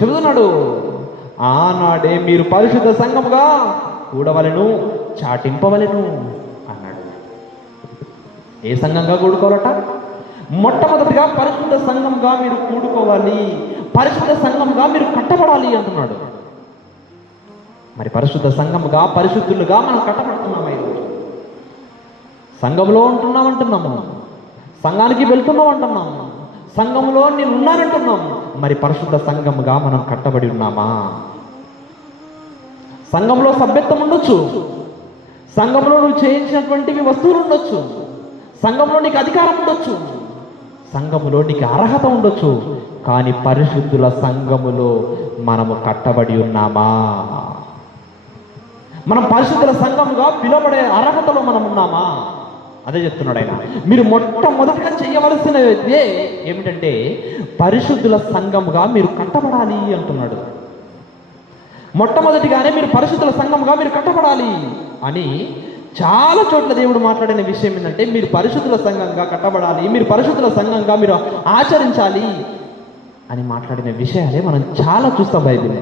చెబుతున్నాడు, ఆనాడే మీరు పరిశుద్ధ సంఘముగా కూడవలెను, చాటింపవలెను అన్నాడు. ఏ సంఘంగా కూడుకోవాలట? మొట్టమొదటిగా పరిశుద్ధ సంఘంగా మీరు కూడుకోవాలి, పరిశుద్ధ సంఘంగా మీరు కట్టబడాలి అంటున్నాడు. మరి పరిశుద్ధ సంఘముగా, పరిశుద్ధులుగా మనం కట్టబడుతున్నాము. ఈరోజు సంఘంలో ఉంటున్నామంటున్నాము, సంఘానికి వెళ్తున్నాం అంటున్నాము, సంఘంలో నేను ఉన్నానంటున్నాము. మరి పరిశుద్ధ సంఘముగా మనం కట్టబడి ఉన్నామా? సంఘంలో సభ్యత్వం ఉండొచ్చు, సంఘంలో నువ్వు చేయించినటువంటివి వస్తువులు ఉండొచ్చు, సంఘంలో నీకు అధికారం ఉండొచ్చు, సంఘములో నీకు అర్హత ఉండొచ్చు. కానీ పరిశుద్ధుల సంఘములో మనము కట్టబడి ఉన్నామా? మనం పరిశుద్ధుల సంఘముగా పిలువబడే అర్హతలో మనం ఉన్నామా? అదే చెప్తున్నాడు ఆయన. మీరు మొట్టమొదటిగా చేయవలసినదే ఏమిటంటే పరిశుద్ధుల సంఘముగా మీరు కట్టబడాలి అంటున్నాడు. మొట్టమొదటిగానే మీరు పరిశుద్ధుల సంఘముగా మీరు కట్టబడాలి అని చాలా చోట్ల దేవుడు మాట్లాడిన విషయం ఏంటంటే మీరు పరిశుద్ధుల సంఘంగా కట్టబడాలి, మీరు పరిశుద్ధుల సంఘంగా మీరు ఆచరించాలి అని మాట్లాడిన విషయాలే మనం చాలా చూస్తాం బైబిల్.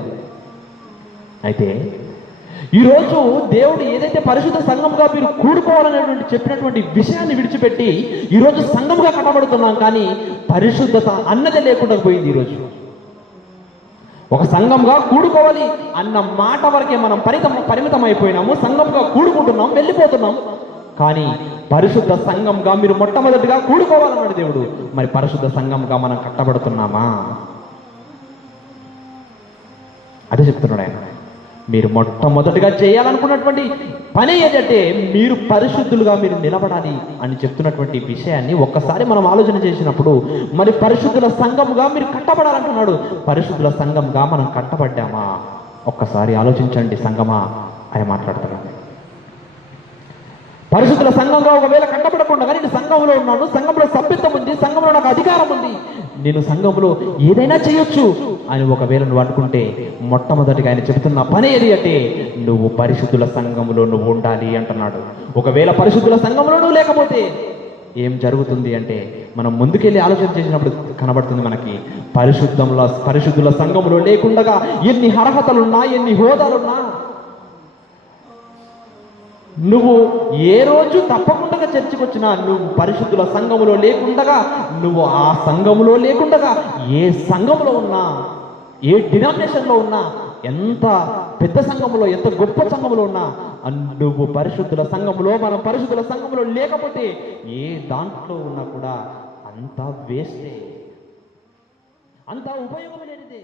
అయితే ఈరోజు దేవుడు ఏదైతే పరిశుద్ధ సంఘంగా మీరు కూడుకోవాలనేటువంటి చెప్పినటువంటి విషయాన్ని విడిచిపెట్టి ఈరోజు సంఘంగా కట్టబడుతున్నాం, కానీ పరిశుద్ధత అన్నదే లేకుండా పోయింది. ఈరోజు ఒక సంఘంగా కూడుకోవాలి అన్న మాట వరకే మనం పరిమితం అయిపోయినాము. సంఘంగా కూడుకుంటున్నాం, వెళ్ళిపోతున్నాం. కానీ పరిశుద్ధ సంఘంగా మీరు మొట్టమొదటిగా కూడుకోవాలన్నాడు దేవుడు. మరి పరిశుద్ధ సంఘంగా మనం కట్టబడుతున్నామా? అదే చెప్తున్నాడు ఆయన. మీరు మొట్టమొదటిగా చేయాలనుకున్నటువంటి పని ఏంటంటే మీరు పరిశుద్ధులుగా మీరు నిలబడాలి అని చెప్తున్నటువంటి విషయాన్ని ఒక్కసారి మనం ఆలోచన చేసినప్పుడు, మరి పరిశుద్ధుల సంఘముగా మీరు కట్టబడాలంటున్నాడు. పరిశుద్ధుల సంఘంగా మనం కట్టబడ్డామా? ఒక్కసారి ఆలోచించండి సంఘమా అని మాట్లాడుతున్నాడు. పరిశుద్ధుల సంఘంగా ఒకవేళ కట్టబడకుండా నేను సంఘంలో ఉన్నాను, సంఘంలో సభ్యత్వం ఉంది, సంఘంలో నాకు అధికారం ఉంది, నేను సంఘంలో ఏదైనా చేయొచ్చు అని ఒకవేళ నువ్వు అనుకుంటే, మొట్టమొదటిగా ఆయన చెబుతున్న పని ఏది అంటే నువ్వు పరిశుద్ధుల సంఘంలో నువ్వు ఉండాలి అంటున్నాడు. ఒకవేళ పరిశుద్ధుల సంఘంలో నువ్వు లేకపోతే ఏం జరుగుతుంది అంటే, మనం ముందుకెళ్ళి ఆలోచన చేసినప్పుడు కనబడుతుంది మనకి, పరిశుద్ధుల సంఘంలో లేకుండా ఎన్ని అర్హతలున్నా, ఎన్ని హోదాలున్నా, నువ్వు ఏ రోజు తప్పకుండా చర్చికి వచ్చినా నువ్వు పరిశుద్ధుల సంఘములో లేకుండగా, నువ్వు ఆ సంఘములో లేకుండగా ఏ సంఘములో ఉన్నా, ఏ డినామినేషన్లో ఉన్నా, ఎంత పెద్ద సంఘములో, ఎంత గొప్ప సంఘములో ఉన్నా, నువ్వు పరిశుద్ధుల సంఘములో, మనం పరిశుద్ధుల సంఘములో లేకపోతే ఏ దాంట్లో ఉన్నా కూడా అంతా వేస్టే, అంతా ఉపయోగం లేనిదే.